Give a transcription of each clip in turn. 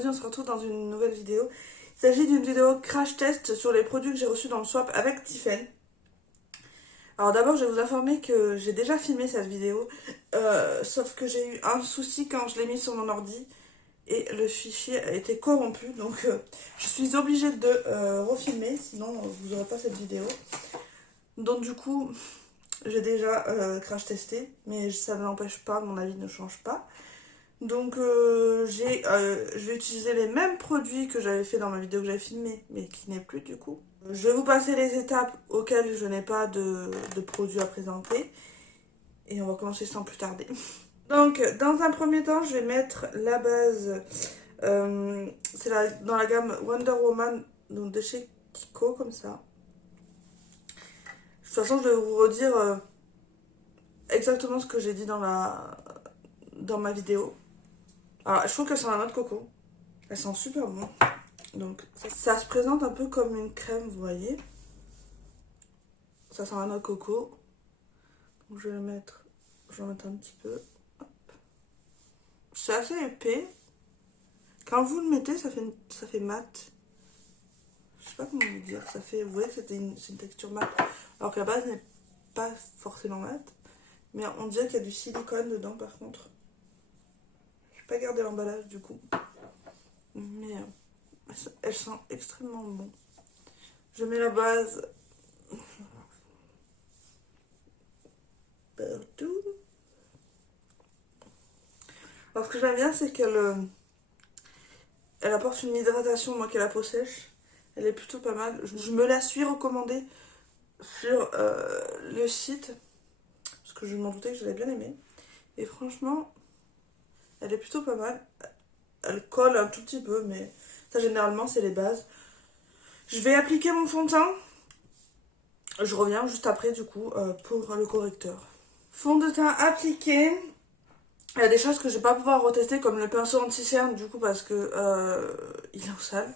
mercredi, on se retrouve dans une nouvelle vidéo. Il s'agit d'une vidéo crash test sur les produits que j'ai reçus dans le swap avec Tiffen. Alors d'abord, je vais vous informer que j'ai déjà filmé cette vidéo, sauf que j'ai eu un souci quand je l'ai mis sur mon ordi et le fichier a été corrompu, donc je suis obligée de refilmer, sinon vous n'aurez pas cette vidéo. Donc du coup, j'ai déjà crash testé, mais ça n'empêche pas, mon avis ne change pas. Donc je vais utiliser les mêmes produits que j'avais fait dans ma vidéo que j'avais filmée, mais qui n'est plus du coup. Je vais vous passer les étapes auxquelles je n'ai pas de produits à présenter. Et on va commencer sans plus tarder. Donc dans un premier temps, je vais mettre la base. C'est dans la gamme Wonder Woman, donc de chez Kiko, comme ça. De toute façon, je vais vous redire exactement ce que j'ai dit dans ma vidéo. Alors, je trouve qu'elle sent la noix de coco. Elle sent super bon. Donc, ça se présente un peu comme une crème, vous voyez. Ça sent la noix de coco. Donc, je vais le mettre. Je vais en mettre un petit peu. C'est assez épais. Quand vous le mettez, ça fait mat. Je sais pas comment vous dire. Ça fait, vous voyez que c'est une texture mat. Alors que la base n'est pas forcément mat. Mais on dirait qu'il y a du silicone dedans, par contre. Je vais pas garder l'emballage, du coup. Mais elle sent extrêmement bon. Je mets la base partout. Alors ce que j'aime bien, c'est qu'elle elle apporte une hydratation, moi qui ai la peau sèche. Elle est plutôt pas mal. Je me la suis recommandée sur le site, parce que je m'en doutais que je l'avais bien aimée. Et franchement, elle est plutôt pas mal. Elle colle un tout petit peu, mais ça généralement c'est les bases. Je vais appliquer mon fond de teint. Je reviens juste après du coup pour le correcteur. Fond de teint appliqué. Il y a des choses que je vais pas pouvoir retester comme le pinceau anti-cerne du coup parce que il est en salle.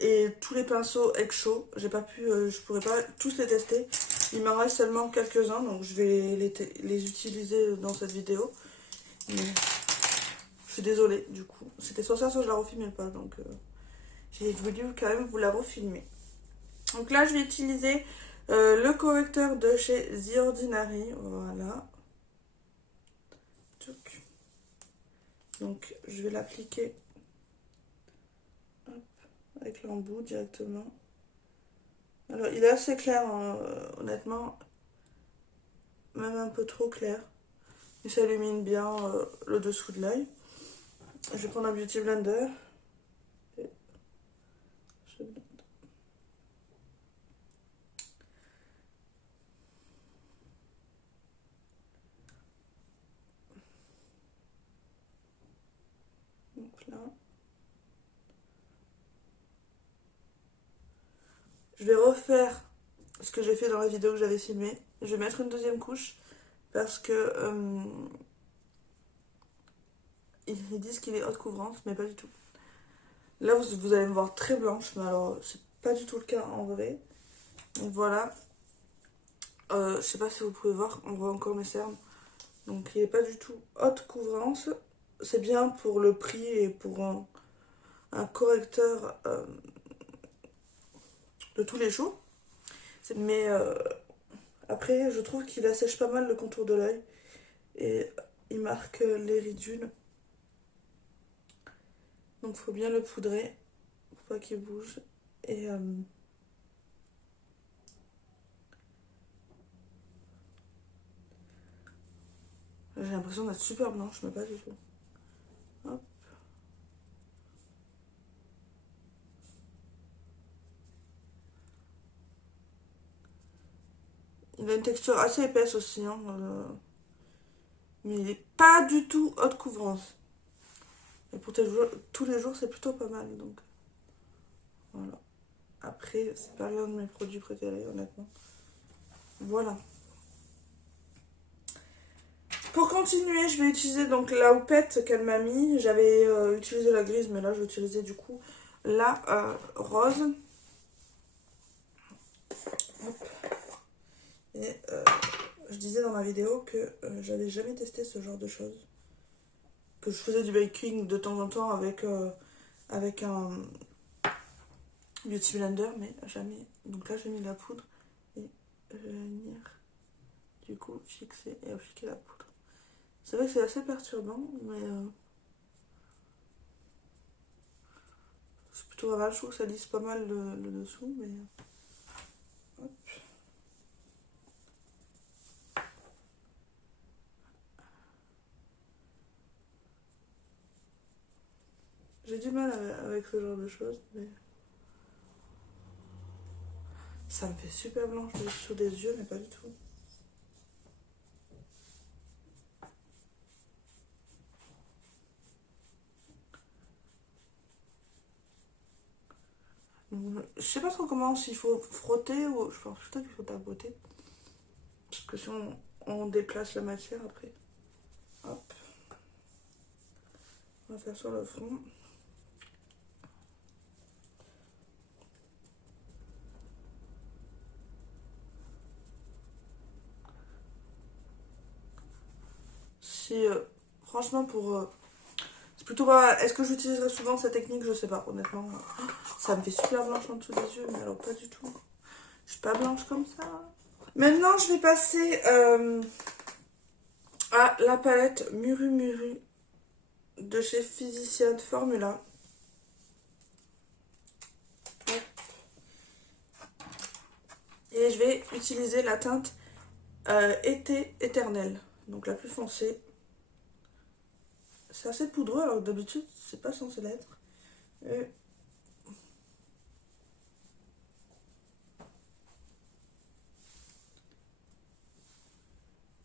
Et tous les pinceaux Exo, j'ai pas pu, je pourrais pas tous les tester. Il m'en reste seulement quelques-uns donc je vais les utiliser dans cette vidéo. Mais je suis désolée du coup. C'était soit ça soit je la refilmais pas donc j'ai voulu quand même vous la refilmer. Donc là je vais utiliser le correcteur de chez The Ordinary. Voilà. Donc je vais l'appliquer avec l'embout directement. Alors il est assez clair hein, honnêtement, même un peu trop clair. Il s'illumine bien le dessous de l'œil. Je vais prendre un beauty blender. Et je blende. Donc là. Je vais refaire ce que j'ai fait dans la vidéo que j'avais filmée. Je vais mettre une deuxième couche parce que ils disent qu'il est haute couvrance, mais pas du tout. Là, vous allez me voir très blanche, mais alors c'est pas du tout le cas en vrai. Donc voilà. Je sais pas si vous pouvez voir, on voit encore mes cernes. Donc il n'est pas du tout haute couvrance. C'est bien pour le prix et pour un correcteur de tous les jours. Mais après, je trouve qu'il assèche pas mal le contour de l'œil. Et il marque les ridules. Donc il faut bien le poudrer pour pas qu'il bouge. Et j'ai l'impression d'être super blanche, mais pas du tout. Hop. Il a une texture assez épaisse aussi, hein, mais il n'est pas du tout haute couvrance. Et pour tous les jours, c'est plutôt pas mal. Donc voilà. Après, c'est pas l'un de mes produits préférés, honnêtement. Voilà. Pour continuer, je vais utiliser donc la houppette qu'elle m'a mis. J'avais utilisé la grise, mais là, je vais utiliser du coup la rose. Hop. Et je disais dans ma vidéo que j'avais jamais testé ce genre de choses. que je faisais du baking de temps en temps avec un beauty blender, mais jamais. Donc là, j'ai mis la poudre et je vais venir du coup fixer et appliquer la poudre. C'est vrai que c'est assez perturbant, mais c'est plutôt pas mal. Je trouve que ça lisse pas mal le dessous, mais hop. J'ai du mal avec ce genre de choses, mais ça me fait super blanche le dessous des yeux, mais pas du tout. Je sais pas trop comment, s'il faut frotter ou je pense plutôt qu'il faut tapoter. Parce que si on déplace la matière après. Hop. On va faire sur le front. Si, franchement, c'est plutôt pas. Est-ce que j'utiliserai souvent cette technique? Je sais pas, honnêtement. Ça me fait super blanche en dessous des yeux, mais alors pas du tout. Je suis pas blanche comme ça. Maintenant, je vais passer à la palette Muru Muru de chez Physician Formula. Et je vais utiliser la teinte Été éternel, donc la plus foncée. C'est assez poudreux alors que d'habitude c'est pas censé l'être. Et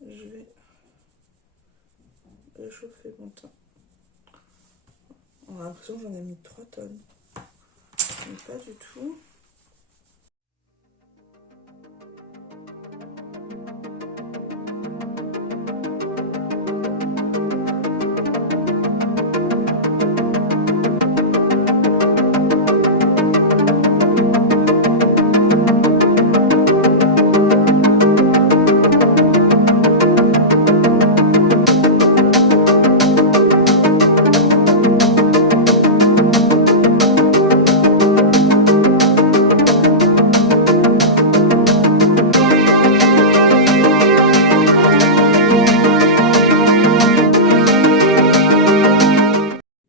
je vais réchauffer mon teint. On a l'impression que j'en ai mis 3 tonnes. Mais pas du tout.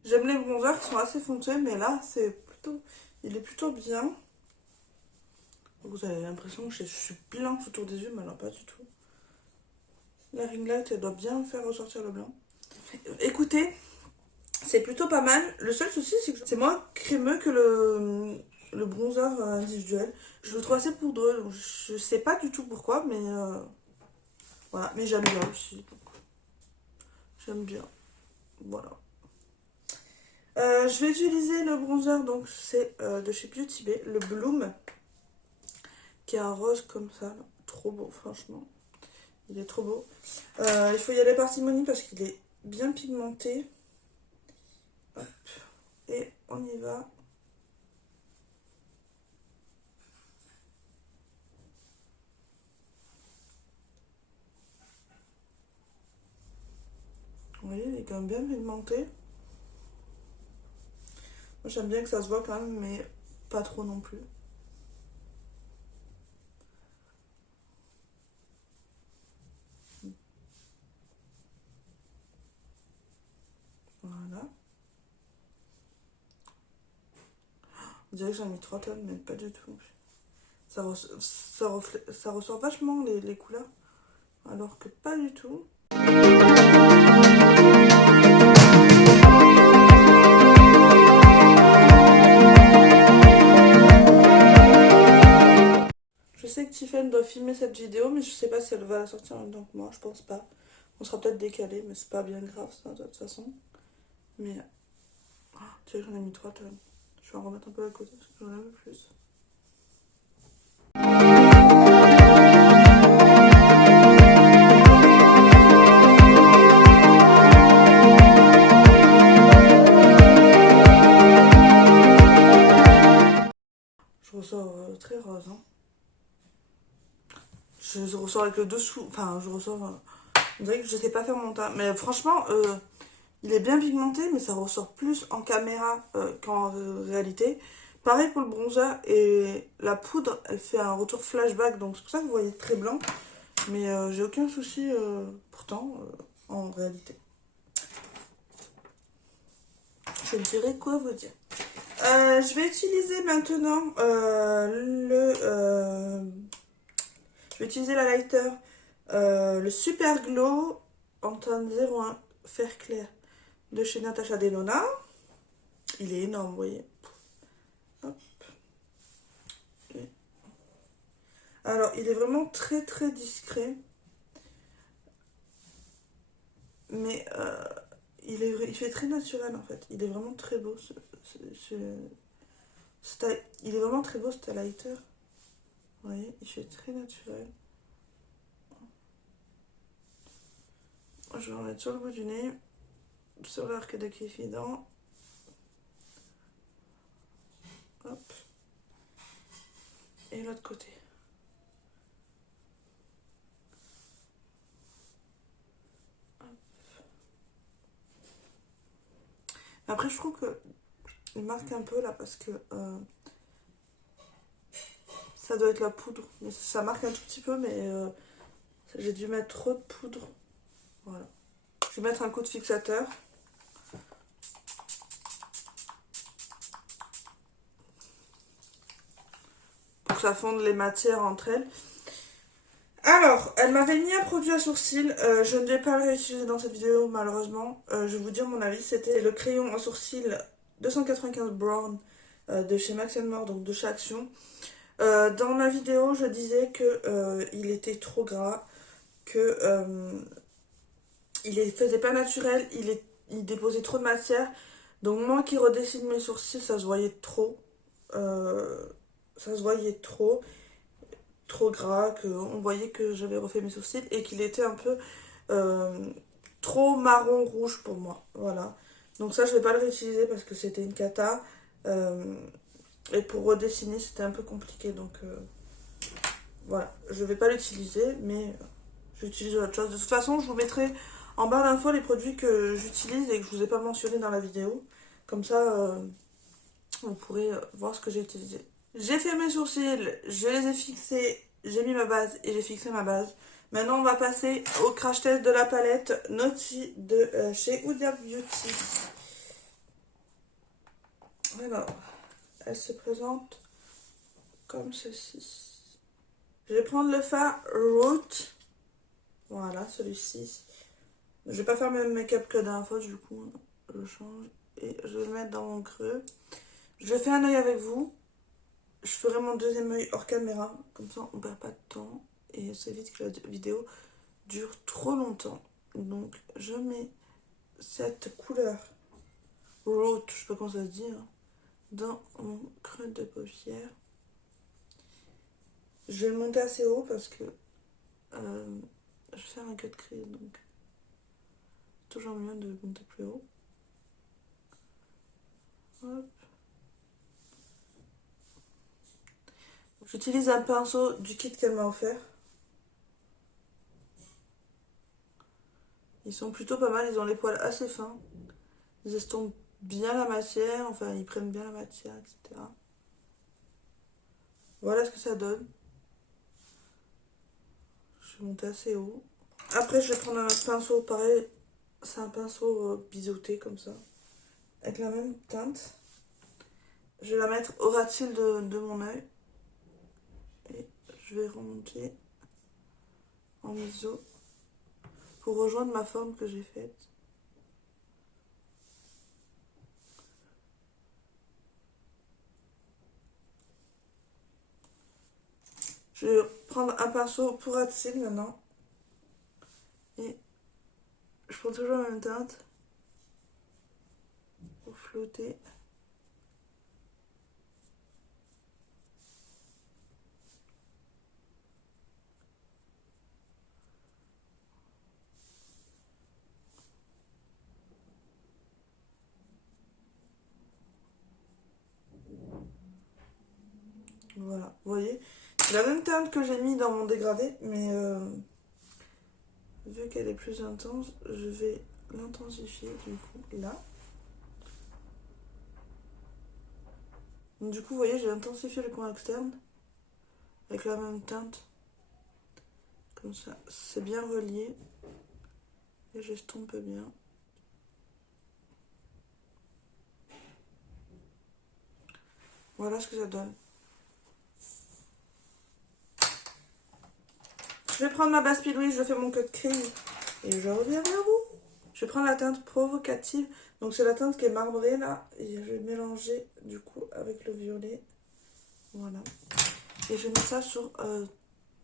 J'aime les bronzers qui sont assez foncés, mais là il est plutôt bien. Vous avez l'impression que je suis blanche autour des yeux, mais alors pas du tout. La ring light, elle doit bien faire ressortir le blanc. Écoutez, c'est plutôt pas mal. Le seul souci, c'est que c'est moins crémeux que le bronzer individuel. Je le trouve assez poudreux, donc je sais pas du tout pourquoi, mais voilà. Mais j'aime bien aussi. J'aime bien. Voilà. Je vais utiliser le bronzer, donc c'est de chez Beauty Bay, le Bloom, qui est un rose comme ça. Trop beau, franchement. Il est trop beau. Il faut y aller parcimonie parce qu'il est bien pigmenté. Hop. Et on y va. Vous voyez, il est quand même bien pigmenté. Moi j'aime bien que ça se voit quand même, mais pas trop non plus. Voilà. On dirait que j'en ai mis 3 tonnes, mais pas du tout. Ça ressort vachement les couleurs, alors que pas du tout. Je sais que Tiffany doit filmer cette vidéo, mais je sais pas si elle va la sortir en même temps que moi, je pense pas. On sera peut-être décalé, mais c'est pas bien grave ça de toute façon. Mais tu vois, j'en ai mis 3 tonnes. Je vais en remettre un peu à côté parce que j'en ai un peu plus. Je ressors très rose. Hein. Je ressors avec le dessous. Enfin, je ressors. On dirait que je sais pas faire mon teint. Mais franchement, Il est bien pigmenté, mais ça ressort plus en caméra qu'en réalité. Pareil pour le bronzer, et la poudre, elle fait un retour flashback, donc c'est pour ça que vous voyez très blanc. Mais j'ai aucun souci pourtant en réalité. Je ne saurais quoi vous dire. Je vais utiliser maintenant je vais utiliser la lighter, le Super Glow en teinte 01 fer clair de chez Natasha Denona. Il est énorme, vous voyez. Hop. Alors, il est vraiment très très discret. Mais il fait très naturel en fait. Il est vraiment très beau. Il est vraiment très beau ce lighter. Vous voyez, il fait très naturel. Je vais en mettre sur le bout du nez, sur l'arc de Cupidon. Hop. Et l'autre côté. Hop. Après, je trouve que il marque un peu là parce que ça doit être la poudre. Mais ça marque un tout petit peu, mais j'ai dû mettre trop de poudre. Voilà. Je vais mettre un coup de fixateur. Pour que ça fonde les matières entre elles. Alors, elle m'avait mis un produit à sourcils. Je ne vais pas le réutiliser dans cette vidéo, malheureusement. Je vais vous dire mon avis. C'était le crayon à sourcils 295 Brown de chez Max More, donc de chez Action. Dans ma vidéo, je disais que il était trop gras, que il ne faisait pas naturel, il déposait trop de matière. Donc moi qui redessine mes sourcils, ça se voyait trop. Ça se voyait trop gras, qu'on voyait que j'avais refait mes sourcils et qu'il était un peu trop marron rouge pour moi. Voilà. Donc ça, je vais pas le réutiliser parce que c'était une cata. Et pour redessiner, c'était un peu compliqué. Donc voilà, je vais pas l'utiliser, mais j'utilise autre chose. De toute façon, je vous mettrai en barre d'infos les produits que j'utilise et que je vous ai pas mentionné dans la vidéo. Comme ça, vous pourrez voir ce que j'ai utilisé. J'ai fait mes sourcils, je les ai fixés, j'ai mis ma base et j'ai fixé ma base. Maintenant, on va passer au crash test de la palette Naughty de chez Huda Beauty. Alors, elle se présente comme ceci. Je vais prendre le fard Root. Voilà, celui-ci. Je vais pas faire le même make-up que la dernière fois, du coup, je change. Et je vais le mettre dans mon creux. Je fais un œil avec vous. Je ferai mon deuxième œil hors caméra. Comme ça, on perd pas de temps. Et ça évite que la vidéo dure trop longtemps. Donc, je mets cette couleur Root, je sais pas comment ça se dit, hein, dans mon creux de paupière. Je vais le monter assez haut parce que je vais faire un cut crease, donc toujours mieux de le monter plus haut. Hop. J'utilise un pinceau du kit qu'elle m'a offert. Ils sont plutôt pas mal, ils ont les poils assez fins. Ils estompent bien la matière, enfin ils prennent bien la matière, etc. Voilà ce que ça donne. Je vais monter assez haut. Après je vais prendre un pinceau pareil, c'est un pinceau biseauté comme ça, avec la même teinte. Je vais la mettre au ras de cils de mon œil. Et je vais remonter en ISO pour rejoindre ma forme que j'ai faite. Je vais prendre un pinceau pour ras de cils maintenant. Et je prends toujours la même teinte pour flotter. Voilà, vous voyez, c'est la même teinte que j'ai mis dans mon dégradé, mais vu qu'elle est plus intense, je vais l'intensifier du coup là. Donc, du coup, vous voyez, j'ai intensifié le coin externe avec la même teinte. Comme ça, c'est bien relié. Et j'estompe bien. Voilà ce que ça donne. Je vais prendre ma base Pilou, je fais mon cut cream et je reviens vers vous. Je vais prendre la teinte provocative. Donc c'est la teinte qui est marbrée là. Et je vais mélanger du coup avec le violet. Voilà. Et je mets ça sur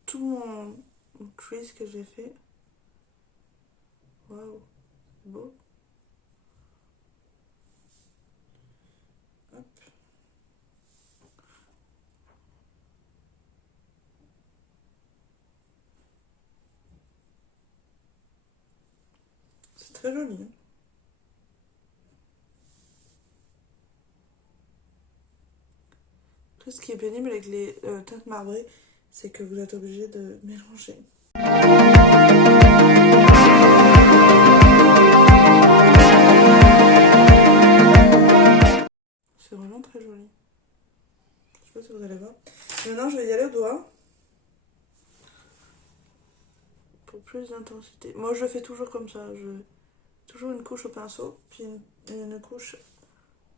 tout mon crease que j'ai fait. Waouh, c'est beau. Hop. C'est très joli. Hein. Après, ce qui est pénible avec les teintes marbrées, c'est que vous êtes obligé de mélanger. C'est vraiment très joli. Je sais pas si vous allez voir. Maintenant, je vais y aller au doigt. Pour plus d'intensité. Moi, je fais toujours comme ça. Toujours une couche au pinceau, puis une couche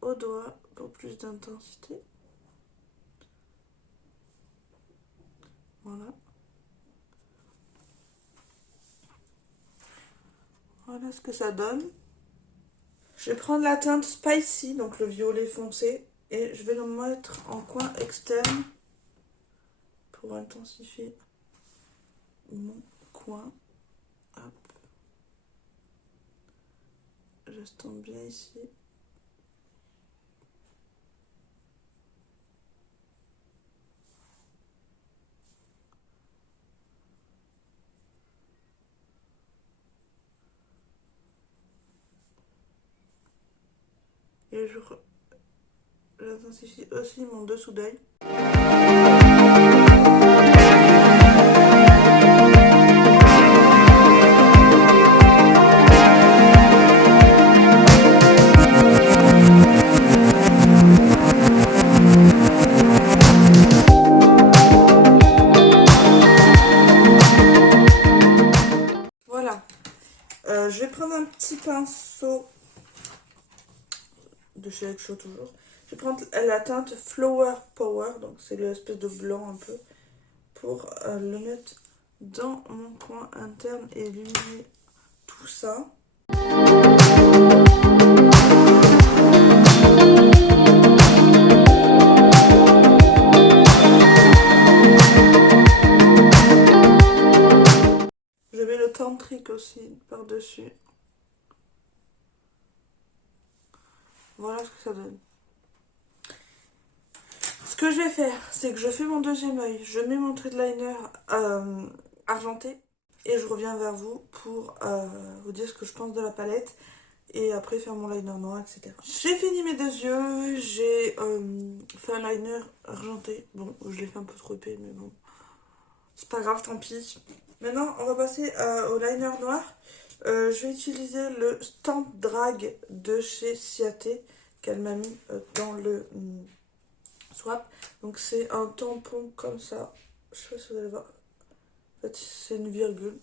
au doigt pour plus d'intensité. Voilà. Voilà ce que ça donne. Je vais prendre la teinte Spicy, donc le violet foncé, et je vais le mettre en coin externe pour intensifier mon coin. Hop. J'estompe bien ici. Et j'intensifie aussi mon dessous d'œil. Voilà. Je vais prendre un petit pinceau de chez Exo toujours. Je vais prendre la teinte Flower Power, donc c'est l'espèce de blanc un peu, pour le mettre dans mon coin interne et illuminer tout ça. Je mets le tantrique aussi par-dessus. Voilà ce que ça donne. Ce que je vais faire, c'est que je fais mon deuxième œil, je mets mon trait de liner argenté et je reviens vers vous pour vous dire ce que je pense de la palette et après faire mon liner noir, etc. J'ai fini mes deux yeux, j'ai fait un liner argenté. Bon, je l'ai fait un peu trop épais, mais bon, c'est pas grave, tant pis. Maintenant, on va passer au liner noir. Je vais utiliser le Stamp Drag de chez Ciaté qu'elle m'a mis dans le swap. Donc c'est un tampon comme ça. Je sais pas si vous allez voir. En fait, c'est une virgule.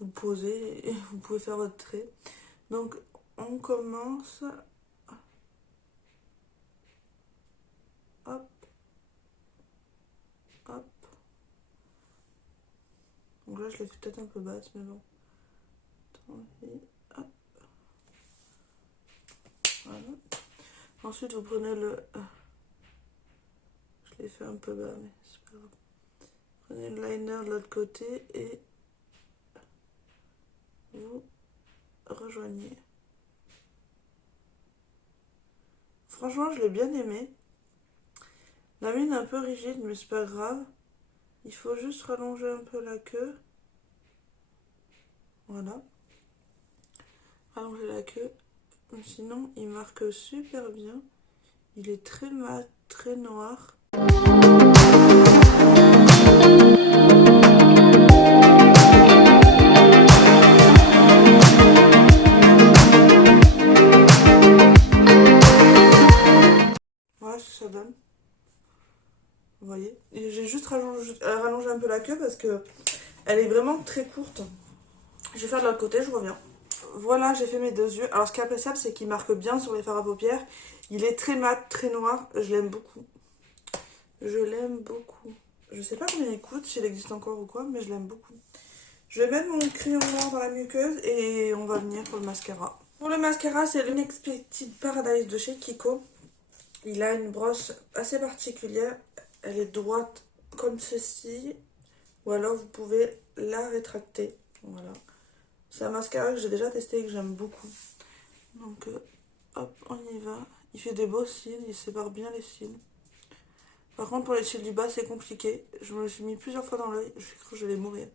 Vous posez et vous pouvez faire votre trait. Donc on commence. Hop. Hop. Donc là, je l'ai fait peut-être un peu basse, mais bon. Hop. Voilà. Ensuite, vous prenez le... Je l'ai fait un peu bas, mais c'est pas grave. Prenez le liner de l'autre côté et vous rejoignez. Franchement, je l'ai bien aimé. La mine est un peu rigide, mais c'est pas grave. Il faut juste rallonger un peu la queue. Voilà. Rallonger la queue. Sinon, il marque super bien. Il est très mat, très noir. ce que ça donne. Vous voyez. Et j'ai juste rallongé un peu la queue parce que elle est vraiment très courte. Je vais faire de l'autre côté, je reviens. Voilà, j'ai fait mes deux yeux. Alors ce qui est appréciable, c'est qu'il marque bien sur les fards à paupières. Il est très mat, très noir. Je l'aime beaucoup. Je l'aime beaucoup. Je sais pas combien il coûte, s'il existe encore ou quoi, mais je l'aime beaucoup. Je vais mettre mon crayon noir dans la muqueuse et on va venir pour le mascara. Pour le mascara, c'est l'Unexpected Paradise de chez Kiko. Il a une brosse assez particulière. Elle est droite comme ceci. Ou alors vous pouvez la rétracter. Voilà. C'est un mascara que j'ai déjà testé et que j'aime beaucoup. Donc hop, on y va. Il fait des beaux cils, il sépare bien les cils. Par contre pour les cils du bas c'est compliqué. Je me le suis mis plusieurs fois dans l'œil. J'ai cru que j'allais mourir.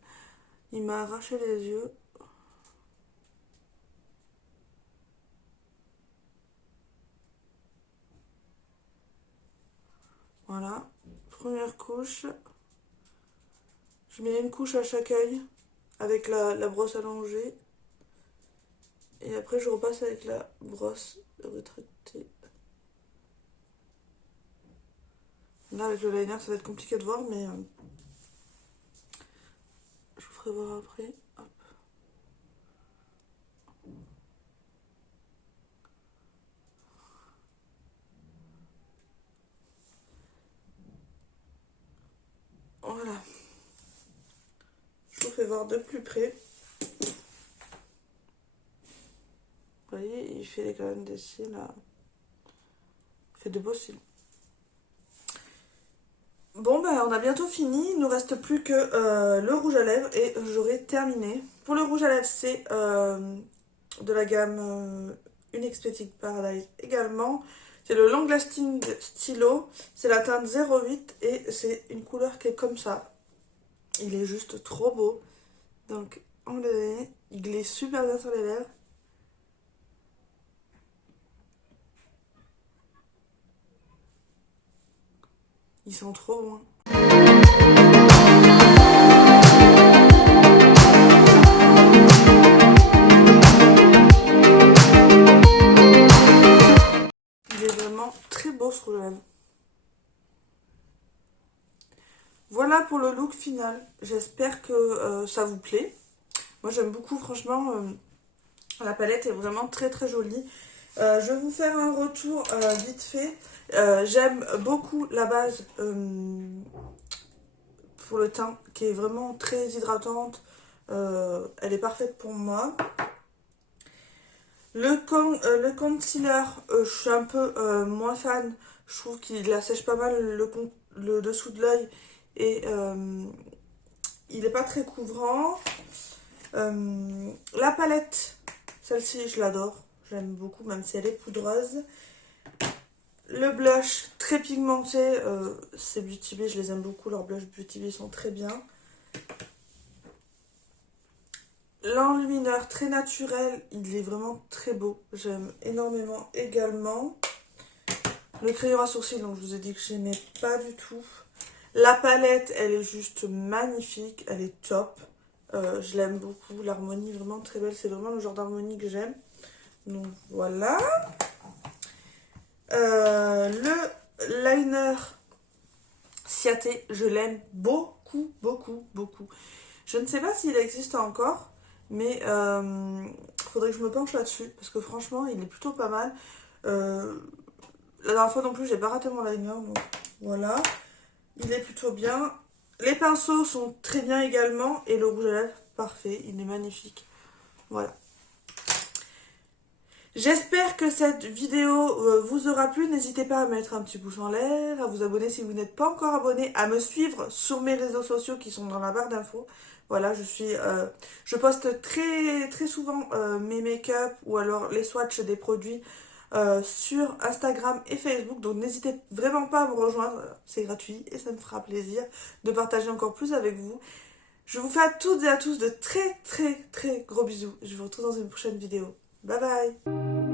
Il m'a arraché les yeux. Voilà. Première couche. Je mets une couche à chaque œil avec la brosse allongée. Et après je repasse avec la brosse rétractée. Là avec le liner ça va être compliqué de voir mais je vous ferai voir après. Hop. Voilà. Je vous fais voir de plus près. Vous voyez, il fait quand même des cils. Il fait de beaux cils. Bon, ben on a bientôt fini. Il ne nous reste plus que le rouge à lèvres et j'aurai terminé. Pour le rouge à lèvres, c'est de la gamme Unexpected Paradise également. C'est le Long Lasting Stylo. C'est la teinte 08 et c'est une couleur qui est comme ça. Il est juste trop beau. Donc, on le met. Il glisse super bien sur les lèvres. Ils sont trop bons. Il est vraiment très beau ce rouge à lèvres. Voilà pour le look final. J'espère que ça vous plaît. Moi j'aime beaucoup, franchement, la palette est vraiment très très jolie. Je vais vous faire un retour vite fait. J'aime beaucoup la base pour le teint qui est vraiment très hydratante. Elle est parfaite pour moi. Le concealer, je suis un peu moins fan. Je trouve qu'il assèche pas mal le dessous de l'œil et il n'est pas très couvrant. La palette, celle-ci, je l'adore. J'aime beaucoup, même si elle est poudreuse. Le blush, très pigmenté. C'est Beauty Bay, je les aime beaucoup. Leurs blushs Beauty Bay sont très bien. L'enlumineur, très naturel. Il est vraiment très beau. J'aime énormément également. Le crayon à sourcils, donc je vous ai dit que je n'aimais pas du tout. La palette, elle est juste magnifique. Elle est top. Je l'aime beaucoup. L'harmonie, vraiment très belle. C'est vraiment le genre d'harmonie que j'aime. Donc voilà. Le liner Ciaté, je l'aime beaucoup, beaucoup, beaucoup. Je ne sais pas s'il existe encore, mais faudrait que je me penche là-dessus, parce que franchement, il est plutôt pas mal. La dernière fois non plus, j'ai pas raté mon liner, donc voilà. Il est plutôt bien. Les pinceaux sont très bien également, et le rouge à lèvres, parfait, il est magnifique. Voilà. J'espère que cette vidéo vous aura plu. N'hésitez pas à mettre un petit pouce en l'air, à vous abonner si vous n'êtes pas encore abonné, à me suivre sur mes réseaux sociaux qui sont dans la barre d'infos. Voilà, je poste très, très souvent mes make-up ou alors les swatchs des produits sur Instagram et Facebook. Donc n'hésitez vraiment pas à me rejoindre, c'est gratuit et ça me fera plaisir de partager encore plus avec vous. Je vous fais à toutes et à tous de très, très, très gros bisous. Je vous retrouve dans une prochaine vidéo. Bye bye!